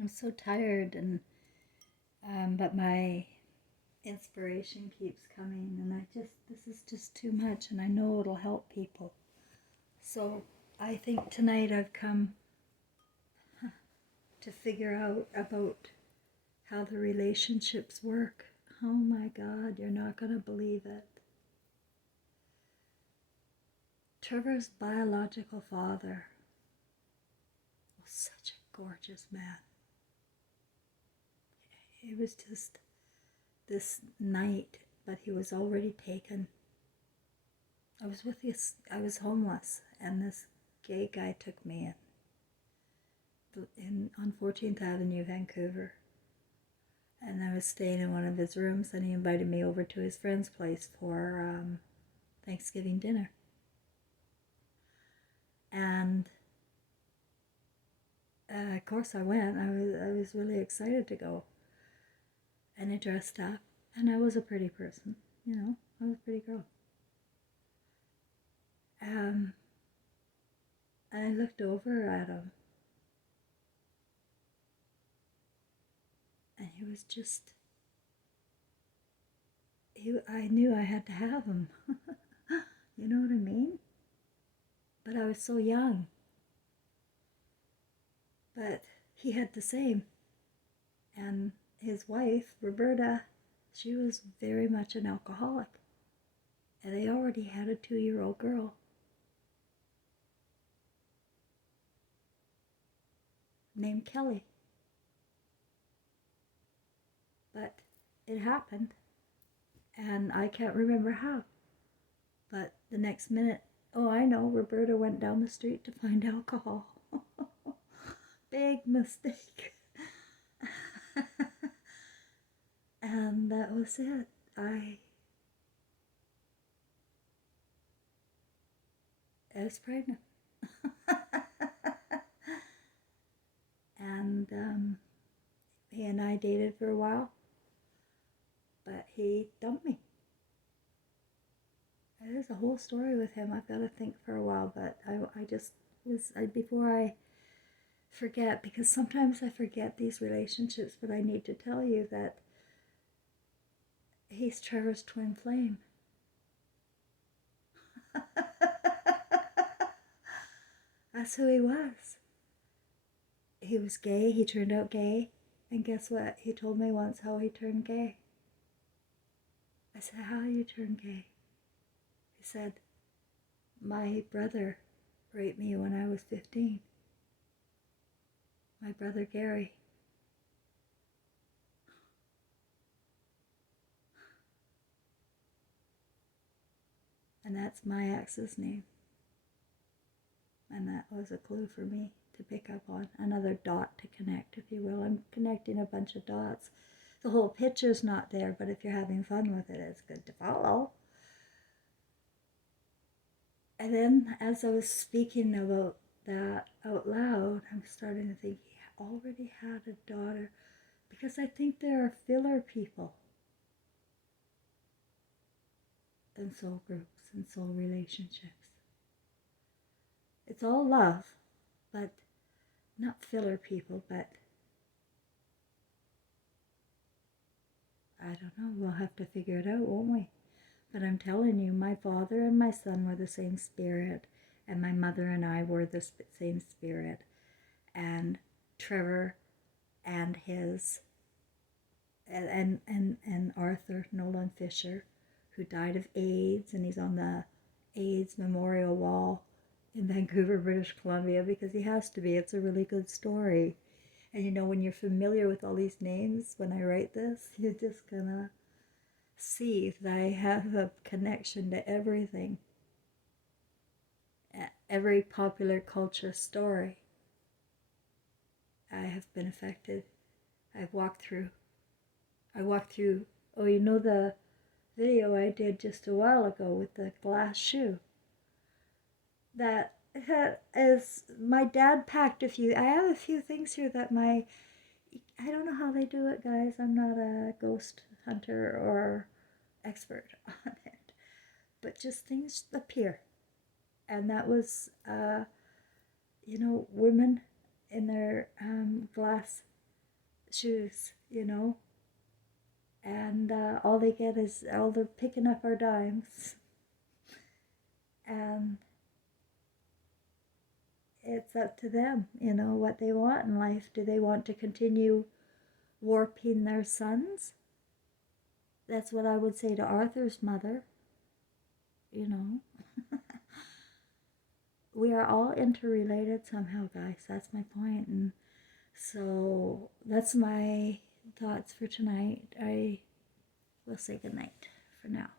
I'm so tired, and but my inspiration keeps coming, and this is just too much, and I know it'll help people. So I think tonight I've come to figure out about how the relationships work. Oh my God, you're not going to believe it. Trevor's biological father was such a gorgeous man. It was just this night, but he was already taken. I was homeless, and this gay guy took me in on 14th Avenue, Vancouver. And I was staying in one of his rooms, and he invited me over to his friend's place for Thanksgiving dinner. And of course I went. I was really excited to go. And I dressed up, and I was a pretty person, you know. I was a pretty girl. And I looked over at him, and he was just. I knew I had to have him. You know what I mean? But I was so young. But he had the same. And his wife, Roberta, she was very much an alcoholic. And they already had a 2-year-old girl named Kelly. But it happened, and I can't remember how. But the next minute, oh, I know, Roberta went down the street to find alcohol. Big mistake. And that was it. I was pregnant. And he and I dated for a while, but he dumped me. There's a whole story with him. I've got to think for a while, but I just was, before I forget, because sometimes I forget these relationships, but I need to tell you that he's Trevor's twin flame. That's who he was. He was gay, he turned out gay, and guess what? He told me once how he turned gay. I said, how do you turn gay? He said, my brother raped me when I was 15. My brother Gary. And that's my ex's name. And that was a clue for me to pick up on. Another dot to connect, if you will. I'm connecting a bunch of dots. The whole picture's not there, but if you're having fun with it, it's good to follow. And then as I was speaking about that out loud, I'm starting to think he already had a daughter, because I think there are filler people in soul groups and soul relationships. It's all love, but not filler people, but I don't know, we'll have to figure it out, won't we? But I'm telling you, my father and my son were the same spirit, and my mother and I were the same spirit. And Trevor and his and Arthur Nolan Fisher, who died of AIDS, and he's on the AIDS memorial wall in Vancouver, British Columbia, because he has to be. It's a really good story. And you know, when you're familiar with all these names, when I write this, you're just gonna see that I have a connection to everything, every popular culture story. I have been affected. I've walked through. I walked through. Oh, you know the video I did just a while ago with the glass shoe? That is, my dad packed a few. I have a few things here that I don't know how they do it, guys. I'm not a ghost hunter or expert on it, but just things appear. And that was, women in their glass shoes, you know, and all they get is all they're picking up our dimes, and it's up to them, you know, what they want in life. Do they want to continue warping their sons? That's what I would say to Arthur's mother, you know. We are all interrelated somehow, guys. That's my point. And so that's my thoughts for tonight. I will say goodnight for now.